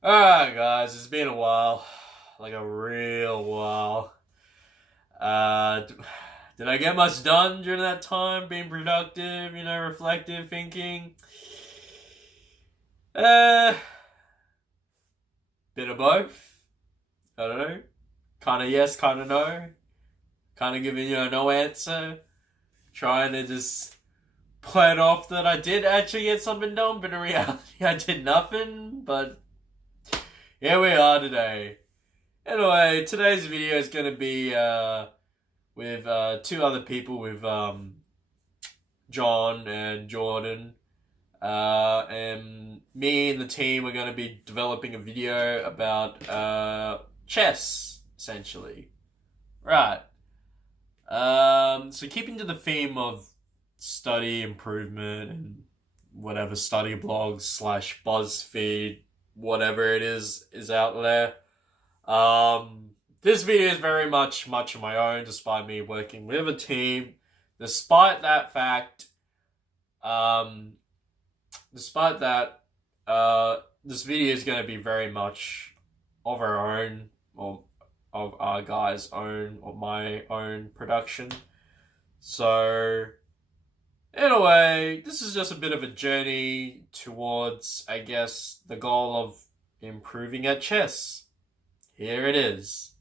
Alright, guys, it's been a while. Like a real while. Uh, d- did I get much done during that time? Being productive, reflective, thinking? Uh, Bit of both. I don't know. Kinda yes, kinda no. Kinda giving you a no answer. Trying to just play it off that I did actually get something done, but in reality I did nothing. But here we are today. Anyway, today's video is gonna be with two other people, with John and Jordan. And me and the team are going to be developing a video about chess, essentially. Right. So keeping to the theme of study improvement and whatever study blogs slash BuzzFeed, whatever it is out there. This video is very much of my own, despite me working with a team. Despite that fact, um, despite that, this video is going to be very much of our own, or of our guys' own, or my own production. So, in a way, this is just a bit of a journey towards, I guess, the goal of improving at chess. Here it is.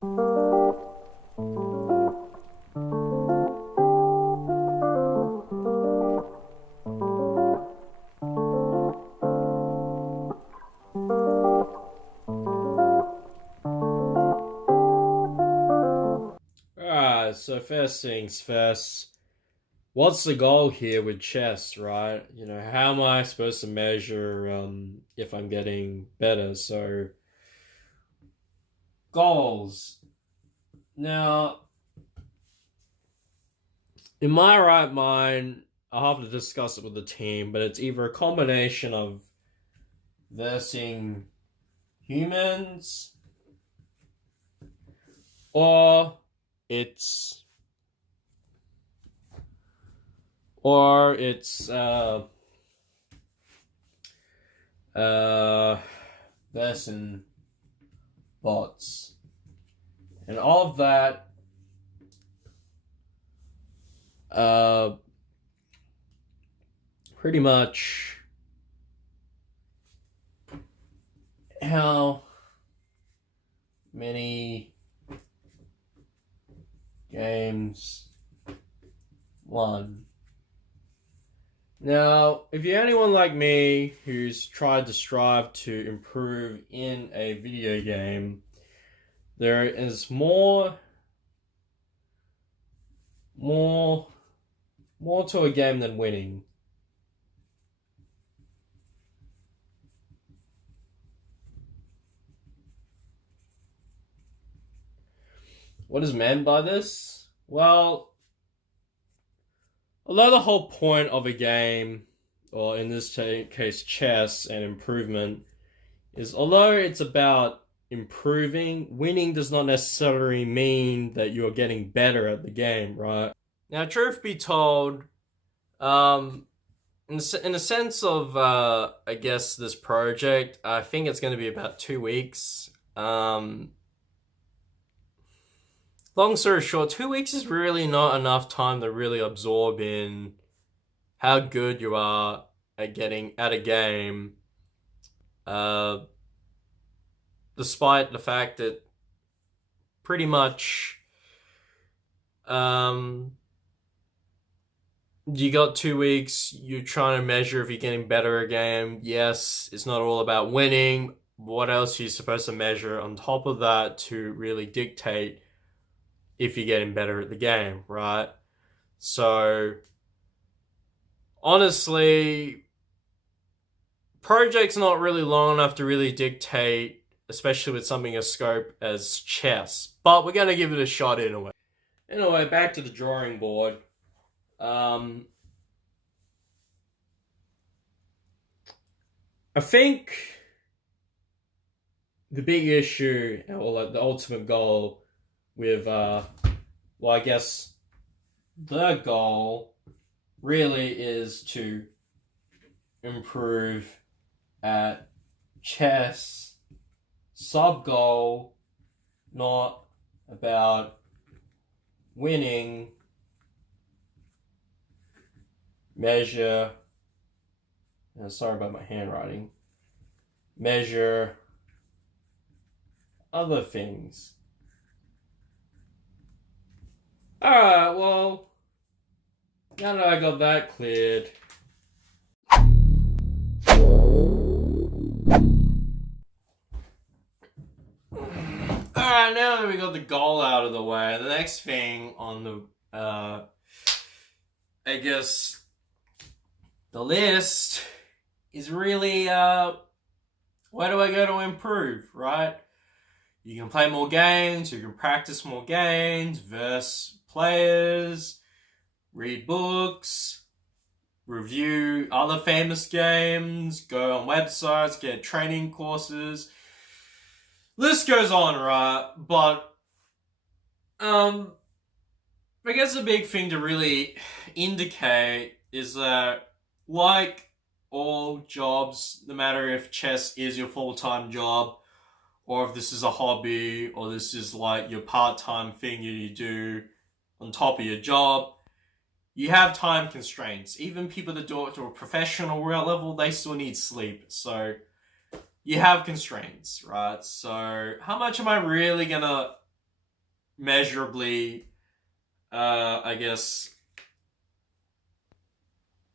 Alright, so first things first. What's the goal here with chess, right? How am I supposed to measure if I'm getting better? So, goals. Now, in my right mind, I'll have to discuss it with the team, but it's either a combination of versing humans, or it's versing bots, and all of that pretty much how many games won. Now, if you're anyone like me who's tried to strive to improve in a video game, there is more to a game than winning. What is meant by this? Well, although the whole point of a game, or in this case chess and improvement, is although it's about improving, winning does not necessarily mean that you're getting better at the game, right? Now, truth be told, in the sense of, I guess, this project, I think it's going to be about 2 weeks. Long story short, 2 weeks is really not enough time to really absorb in how good you are at getting at a game. Despite the fact that pretty much you got 2 weeks, you're trying to measure if you're getting better at a game. Yes, it's not all about winning. What else are you supposed to measure on top of that to really dictate if you're getting better at the game, right? So, honestly, project's not really long enough to really dictate, especially with something as scope as chess. But we're going to give it a shot anyway. Anyway, back to the drawing board. I think the big issue, or like the ultimate goal with, I guess the goal really is to improve at chess sub goal, not about winning, measure, sorry about my handwriting, measure other things. Alright, well, now that I got that cleared, alright, now that we got the goal out of the way, the next thing on the, I guess, the list is really, where do I go to improve, right? You can play more games, you can practice more games, verse players, read books, review other famous games, go on websites, get training courses. List goes on, right? But, I guess the big thing to really indicate is that, like all jobs, no matter if chess is your full-time job, or if this is a hobby, or this is like your part-time thing you do on top of your job, you have time constraints. Even people that do it to a professional level, they still need sleep. So you have constraints, right? So how much am I really gonna measurably, I guess,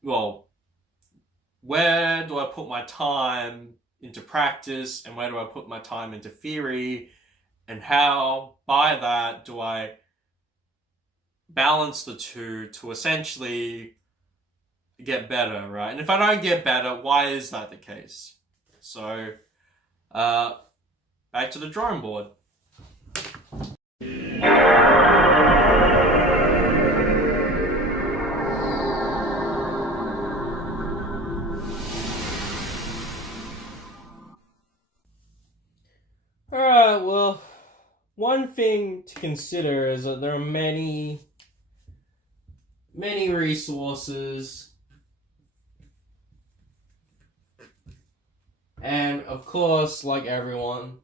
well, where do I put my time into practice and where do I put my time into theory, and how by that do I balance the two to essentially get better, right? And if I don't get better, why is that the case? So back to the drawing board. Alright, well, one thing to consider is that there are many resources, and of course, like everyone,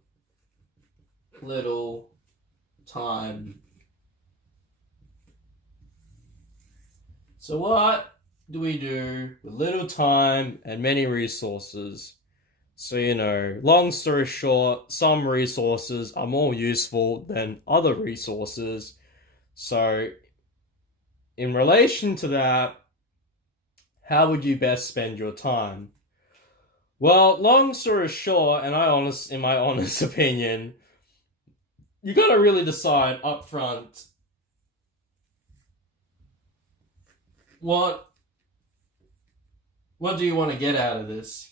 little time. So what do we do with little time and many resources? So, long story short, some resources are more useful than other resources. So, in relation to that, how would you best spend your time? Well, long story short, and in my honest opinion, you gotta really decide up front what do you want to get out of this?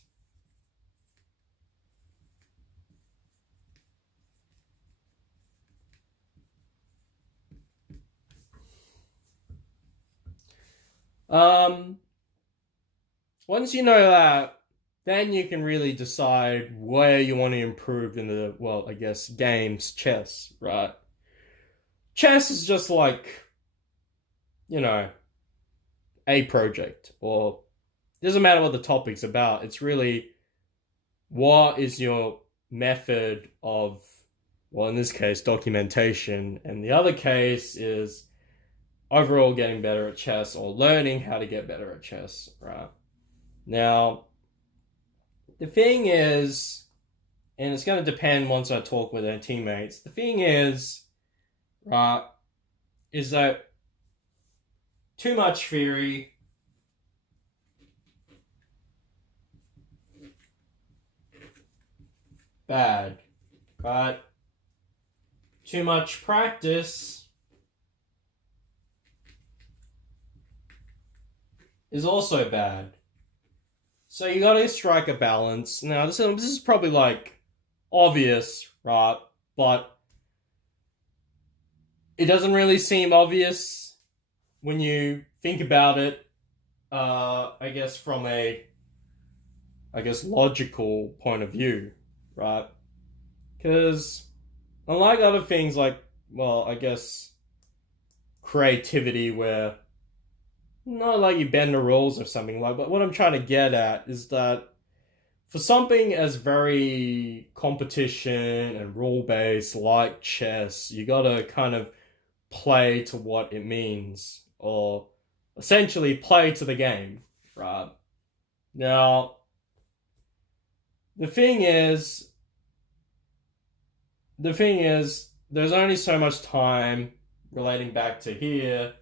Once you know that, then you can really decide where you want to improve in the, well, I guess, games, chess, right? Chess is just like, a project, or it doesn't matter what the topic's about. It's really, what is your method of, well, in this case, documentation, and the other case is overall getting better at chess, or learning how to get better at chess, right? Now, the thing is, and it's going to depend once I talk with our teammates, the thing is, right, is that too much theory bad, right? Too much practice is also bad. So you gotta strike a balance. Now, this is probably like obvious, right? But it doesn't really seem obvious when you think about it, I guess from a, logical point of view, right? Because unlike other things like, well, I guess creativity, where not like you bend the rules or something like, but what I'm trying to get at is that for something as very competition and rule based like chess, you gotta kind of play to what it means, or essentially play to the game, right? Now, the thing is, there's only so much time relating back to here,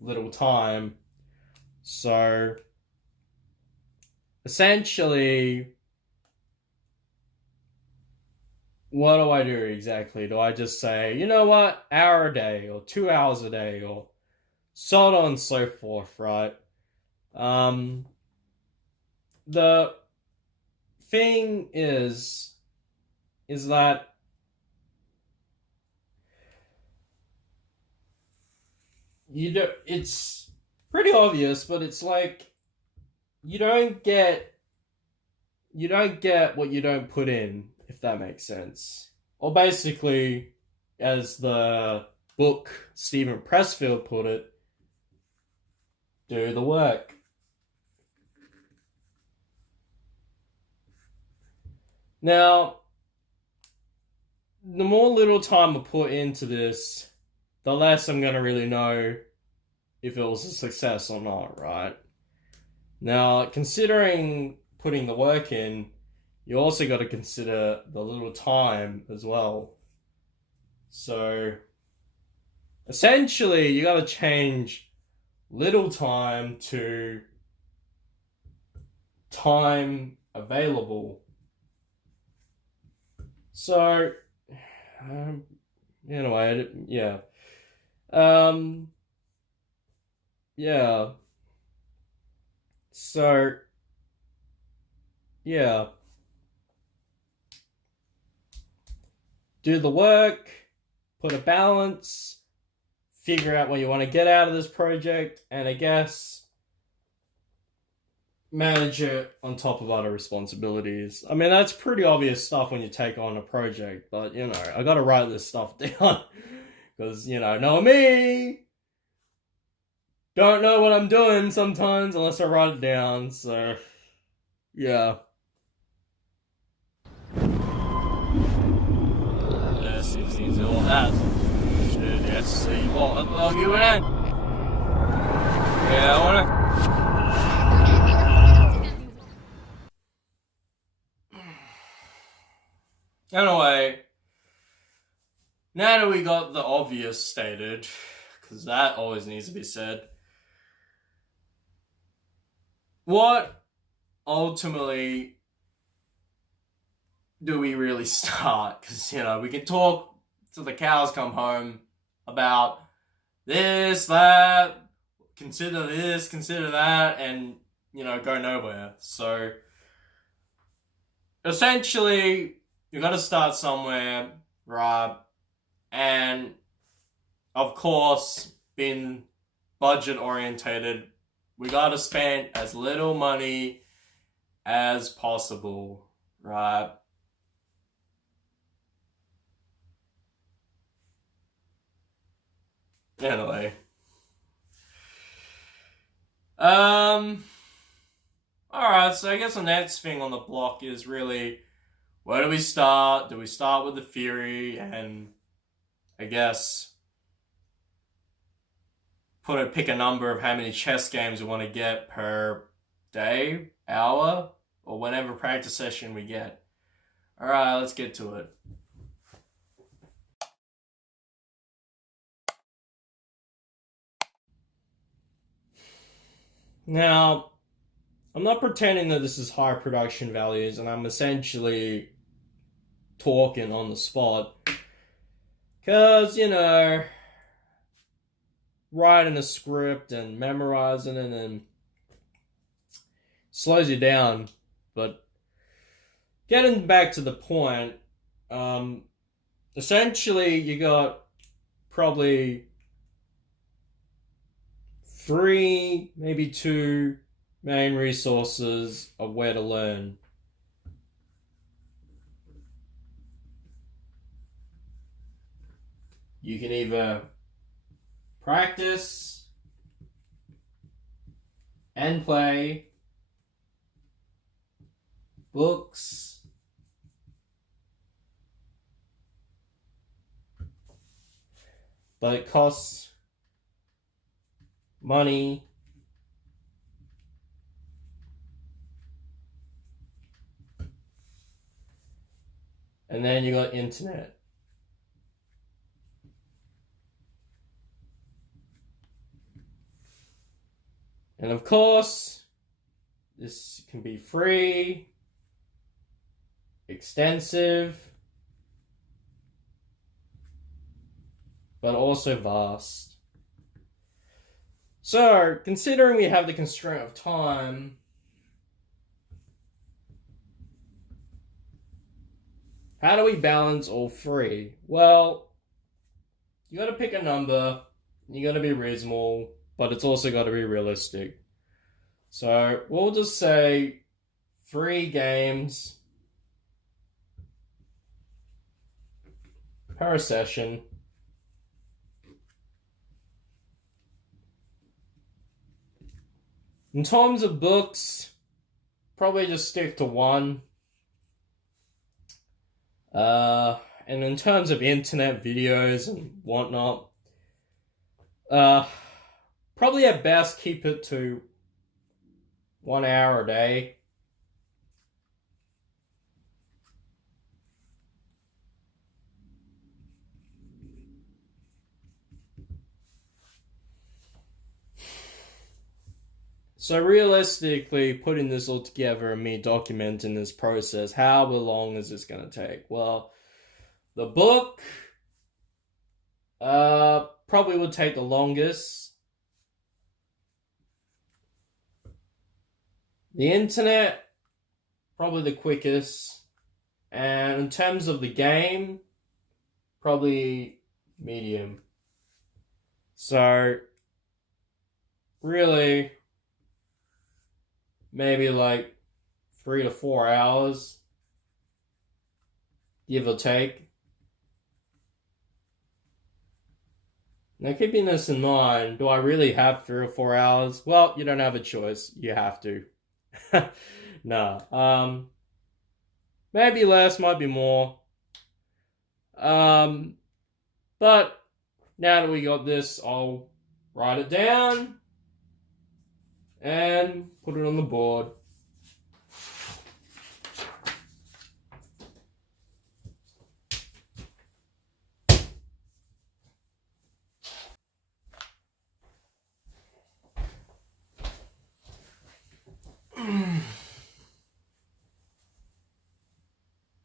little time. So, essentially, what do I do exactly? Do I just say, you know what, hour a day, or 2 hours a day, or so on and so forth, right? Um, the thing is that you do, it's pretty obvious, but it's like you don't get what you don't put in, if that makes sense. Or basically, as the book Stephen Pressfield put it, do the work. Now, the more little time I put into this, the less I'm gonna really know if it was a success or not, right? Now, considering putting the work in, you also got to consider the little time as well. So, essentially, you got to change little time to time available. So, anyway, yeah. Um, yeah. So, yeah. Do the work, put a balance, figure out what you want to get out of this project, and I guess manage it on top of other responsibilities. I mean, that's pretty obvious stuff when you take on a project, but you know, I gotta write this stuff down because, you know me, don't know what I'm doing sometimes unless I write it down, so yeah. Anyway, now that we got the obvious stated, because that always needs to be said, what ultimately do we really start? Because, we can talk till the cows come home about this, that, consider this, consider that, and, go nowhere. So, essentially, you got to start somewhere, right? And, of course, being budget orientated, we got to spend as little money as possible, right? Anyway. Alright, so I guess the next thing on the block is really, where do we start? Do we start with the theory and, I guess, pick a number of how many chess games we want to get per day, hour, or whenever practice session we get? Alright, let's get to it. Now, I'm not pretending that this is high production values, and I'm essentially talking on the spot. Because, writing a script and memorizing it and slows you down. But getting back to the point, essentially you got probably 3, maybe 2 main resources of where to learn. You can either practice and play books. But it costs money. And then you got internet. And of course, this can be free, extensive, but also vast. So, considering we have the constraint of time, how do we balance all three? Well, you gotta pick a number, you gotta be reasonable, but it's also gotta be realistic. So, we'll just say 3 games per session. In terms of books, probably just stick to 1. And in terms of internet videos and whatnot, probably at best keep it to 1 hour a day. So realistically, putting this all together and me documenting this process, how long is this going to take? Well, the book probably would take the longest. The internet, probably the quickest. And in terms of the game, probably medium. So, really, maybe like 3 to 4 hours, give or take. Now, keeping this in mind, do I really have 3 or 4 hours? Well, you don't have a choice. You have to. Nah. Maybe less, might be more. But now that we got this, I'll write it down and put it on the board.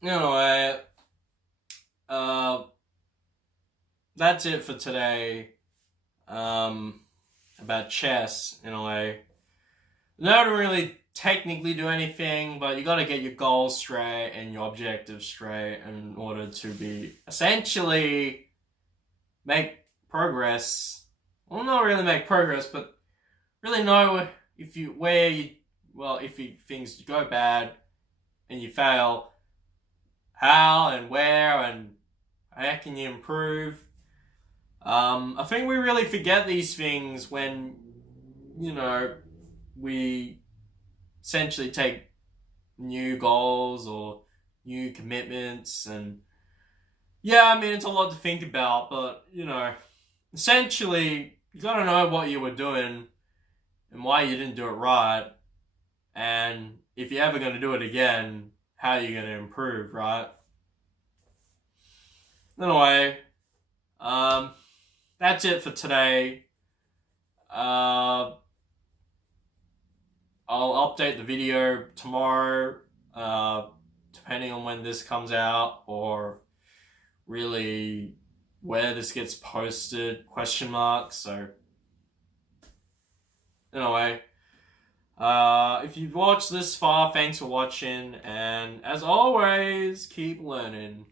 Anyway, that's it for today. About chess, in a way. Not really technically do anything, but you gotta get your goals straight and your objectives straight in order to be essentially make progress. Well, not really make progress, but really know if things go bad and you fail, how and where and how can you improve. I think we really forget these things when, we essentially take new goals or new commitments, and it's a lot to think about, but essentially you gotta know what you were doing and why you didn't do it right, and if you're ever gonna do it again, how you're gonna improve, right? Anyway, that's it for today. I'll update the video tomorrow, depending on when this comes out, or really where this gets posted, ? So, anyway, if you've watched this far, thanks for watching, and as always, keep learning.